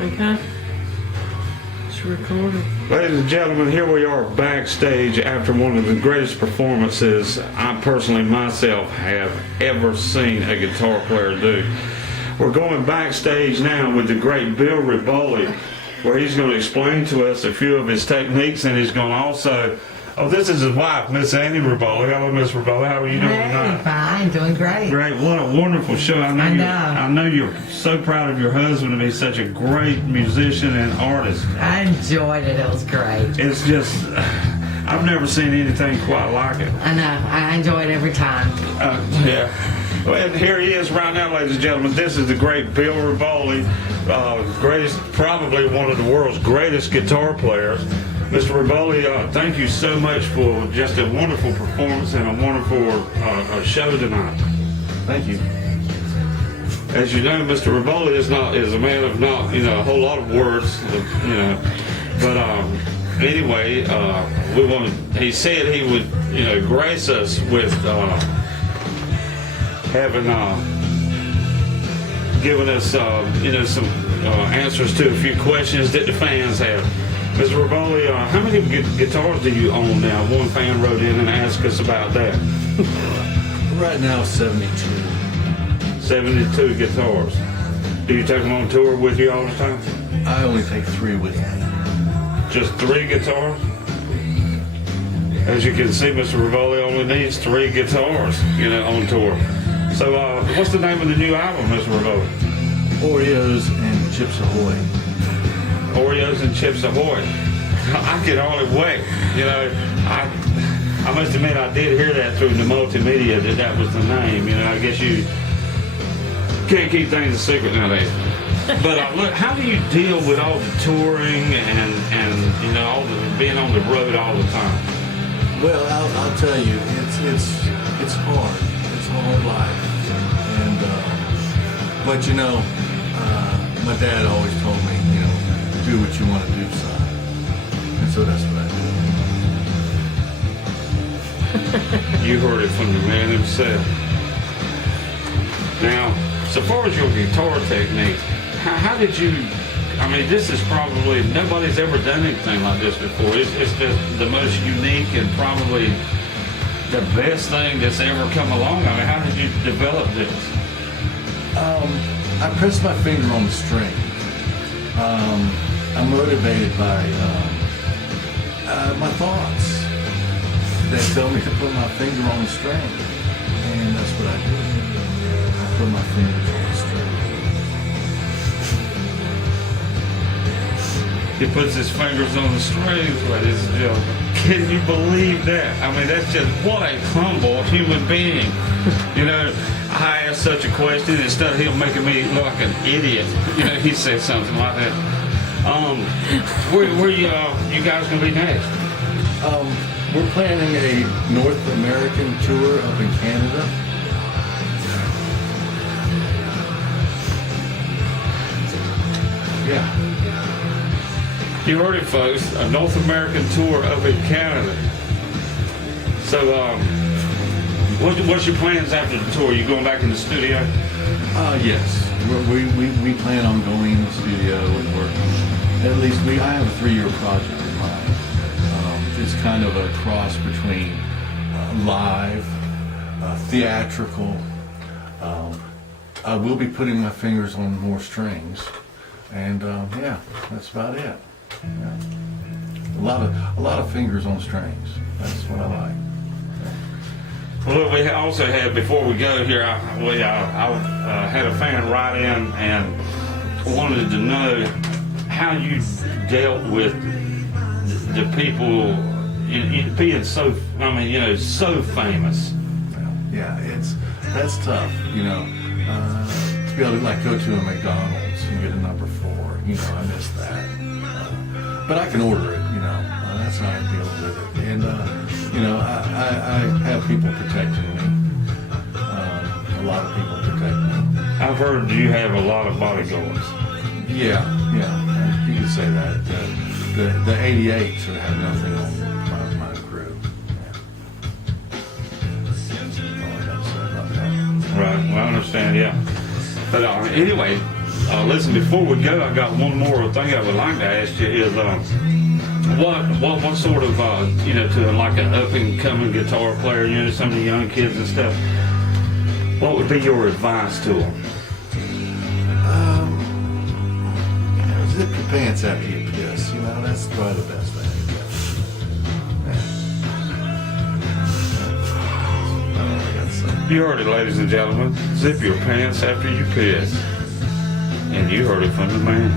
Okay. It's recording. Ladies and gentlemen, here we are backstage after one of the greatest performances I personally myself have ever seen a guitar player do. We're going backstage now with the great Bill Reboli, where he's going to explain to us a few of his techniques, and he's going to also... Oh, this is his wife, Miss Annie Reboli. Hello, Miss Reboli. How are you doing tonight? Fine, doing great. Great. What a wonderful show. I know you're so proud of your husband to be such a great musician and artist. I enjoyed it. It was great. It's just, I've never seen anything quite like it. I know. I enjoy it every time. Yeah. Well, and here he is right now, ladies and gentlemen. This is the great Bill Reboli, greatest, probably one of the world's greatest guitar players. Mr. Reboli, thank you so much for just a wonderful performance and a wonderful show tonight. Thank you. As you know, Mr. Reboli is a man of not a whole lot of words, but anyway, he said he would grace us with having given us some answers to a few questions that the fans have. Mr. Reboli, how many guitars do you own now? One fan wrote in and asked us about that. Right now, 72. 72 guitars. Do you take them on tour with you all the time? I only take 3 with me. Just 3 guitars? As you can see, Mr. Reboli only needs 3 guitars, on tour. So, what's the name of the new album, Mr. Reboli? Oreos and Chips Ahoy. Oreos and Chips Ahoy. I could hardly wait. I must admit I did hear that through the multimedia that was the name. I guess you can't keep things a secret nowadays. But look, how do you deal with all the touring and all the being on the road all the time? Well, I'll tell you, it's hard. It's a hard life. And but my dad always told me, do what you want to do, son. And so that's what I do. You heard it from the man himself. Now, so far as your guitar technique, how did you, this is probably, nobody's ever done anything like this before. It's just the most unique and probably the best thing that's ever come along. How did you develop this? I press my finger on the string. I'm motivated by my thoughts that tell me to put my finger on the string, and that's what I do. I put my fingers on the string. He puts his fingers on the strings, ladies and gentlemen. Can you believe that? That's just, what a humble human being. I asked such a question, instead of him making me look like an idiot, he said something like that. Where you guys gonna be next? We're planning a North American tour up in Canada. Yeah. You heard it, folks. A North American tour up in Canada. So, what's your plans after the tour? You going back in the studio? Yes. We plan on going in the studio and working. At least I have a 3-year project in mind. It's kind of a cross between live, theatrical. I will be putting my fingers on more strings, and that's about it. Yeah. A lot of fingers on strings. That's what I like. Well, we also had, before we go here, I had a fan write in and wanted to know how you dealt with the people being so, so famous. Yeah, that's tough, to be able to go to a McDonald's and get a number 4, I miss that. But I can order it, that's how I deal with it. And, I have people protecting me. A lot of people protect me. I've heard you have a lot of bodyguards. Yeah, you can say that. The 88 sort of had nothing on my crew. Yeah. Right, well, I understand, yeah. But anyway, Listen, before we go, I got one more thing I would like to ask you is, what sort of, to like an up and coming guitar player, some of the young kids and stuff, what would be your advice to them? Zip your pants after you piss. That's probably the best thing. I don't know what I got to say. You heard it, ladies and gentlemen. Zip your pants after you piss. And you heard it from the man.